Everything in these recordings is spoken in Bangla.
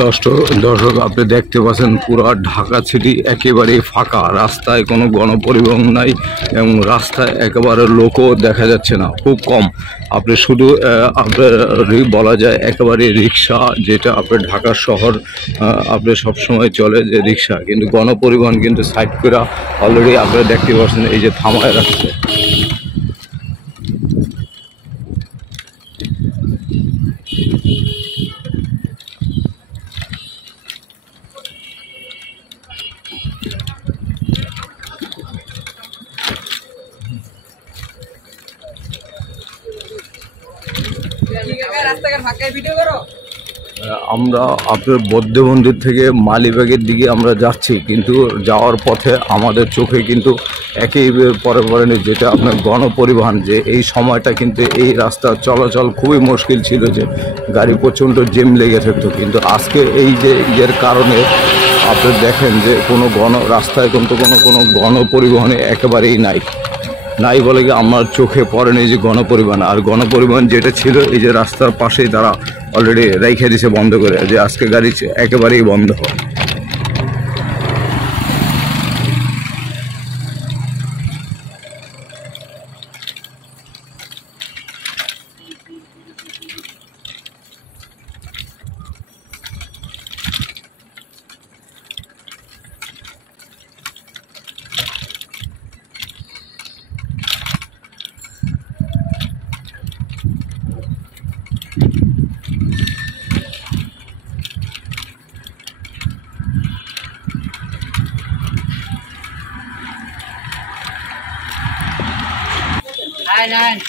দর্শক আপনি দেখতে পাচ্ছেন পুরো ঢাকা সিটি একেবারেই ফাঁকা, রাস্তায় কোনো গণপরিবহন নাই এবং রাস্তায় একেবারে লোকও দেখা যাচ্ছে না, খুব কম। আপনি শুধু আপনার বলা যায় একেবারে রিক্সা, যেটা আপনার ঢাকা শহর আপনি সবসময় চলে যে রিক্সা, কিন্তু গণপরিবহন কিন্তু সাইড করে অলরেডি আপনারা দেখতে পাচ্ছেন এই যে থামায় রাখছে। আমরা আপনার বৌদ্ধ মন্দির থেকে মালিবাগের দিকে আমরা যাচ্ছি, কিন্তু যাওয়ার পথে আমাদের চোখে কিন্তু একই পরে নেই, যেটা আপনার গণপরিবহন, যে এই সময়টা কিন্তু এই রাস্তা চলাচল খুবই মুশকিল ছিল, যে গাড়ি প্রচণ্ড জ্যাম লেগে থাকতো। কিন্তু আজকে এই যে ইয়ের কারণে আপনি দেখেন যে কোনো রাস্তায় কিন্তু কোনো গণপরিবহনে একেবারেই নাই বলে কি আমার চোখে পড়েনি যে গণপরিবহন। আর গণপরিবহন যেটা ছিল এই যে রাস্তার পাশেই তারা অলরেডি রেখে দিয়েছে বন্ধ করে, যে আজকে গাড়ি একেবারেই বন্ধ হয়। Nine.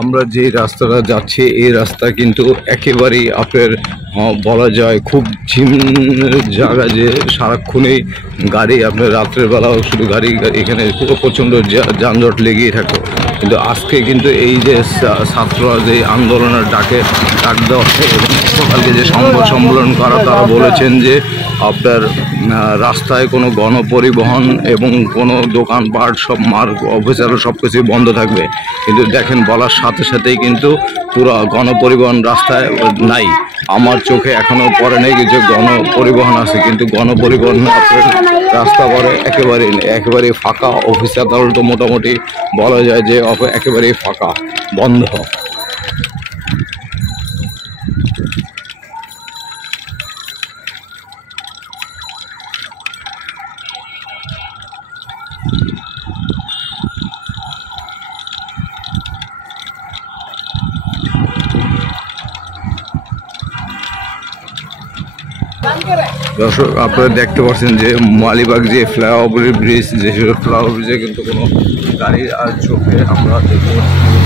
আমরা যে রাস্তাটা যাচ্ছি এই রাস্তা কিন্তু একেবারেই আপনার বলা যায় খুব ঝিম জায়গা, যে সারাক্ষণেই গাড়ি, আপনার রাত্রের বেলাও শুধু গাড়ি, এখানে প্রচণ্ড যানজট লেগেই থাকতো। কিন্তু আজকে কিন্তু এই যে ছাত্ররা যে আন্দোলনের ডাক দেওয়া এবং সকালকে যে সম্মেলন করা, তারা বলেছেন যে আপনার রাস্তায় কোনো গণপরিবহন এবং কোনো দোকানপাট সব অফিসারও সব কিছুই বন্ধ থাকবে। কিন্তু দেখেন বলার সাথে সাথেই কিন্তু পুরো গণপরিবহন রাস্তায় নাই। আমার চোখে এখনও পড়ে নেই যে গণপরিবহন আছে, কিন্তু গণপরিবহন আপনার রাস্তা পরে একেবারেই ফাঁকা। অফিস আদালত মোটামুটি বলা যায় যে একেবারেই ফাঁকা, বন্ধ। দর্শক আপনারা দেখতে পাচ্ছেন যে মালিবাগ যে ফ্লাইওভার ব্রিজ, যে ফ্লাইওভার ব্রিজে কিন্তু কোনো গাড়ি আর চোখে আমরা দেখতে পাচ্ছি।